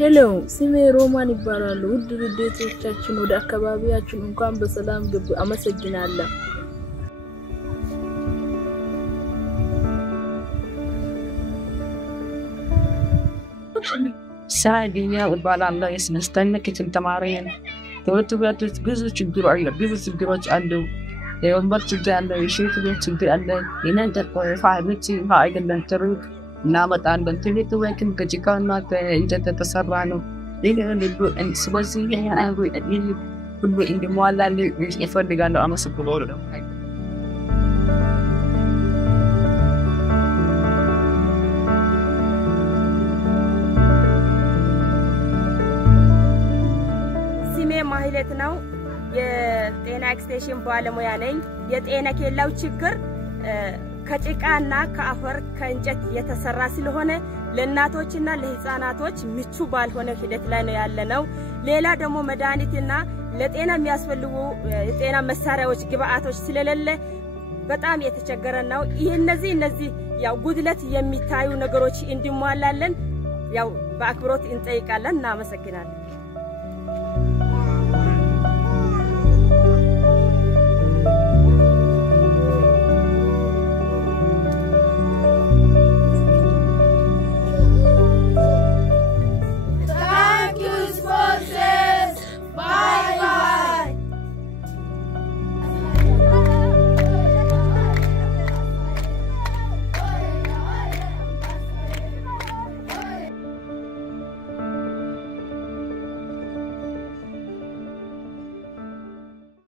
ሄሎ ስሜ ሮማን ይባላል ውድ ልጆቻችን ወደ አካባቢያችን እንኳን በሰላም ገቡ አመሰግናለሁ ساعديني وبالا الله يسنستنى كتن تمارين توتبات ብዙ ችግር አለ ብዙ ችግሮች አሉ የወንበር ችግር አለ የሼት ቤት ችግር አለ የናንተ ፋይሎች አይደለም ጥሩ እናመጣለን ትልቅ ወይም ከጭቃና ከእንጨት ተሰራ ነው ለሌሉ እንስበዚህ ያያሩ ሁሉ እንደሟላል ይፈልጋሉ አመሰግናለሁ ማህሌት ነው የጤና ኤክስቴንሽን ባለሙያ ነኝ የጤና ኬላው ችግር ከጭቃና ከአፈር ከእንጨት የተሰራ ስለሆነ ለእናቶችና ለህፃናቶች ምቹ ባልሆነ ሂደት ላይ ነው ያለነው ሌላ ደግሞ መድኃኒትና ለጤና የሚያስፈልጉ የጤና መሳሪያዎች ግብአቶች ስለሌለ በጣም የተቸገረ ነው እነዚህ ያው ጉድለት የሚታዩ ነገሮች እንዲሟላለን ያው በአክብሮት እንጠይቃለን እና አመሰግናለን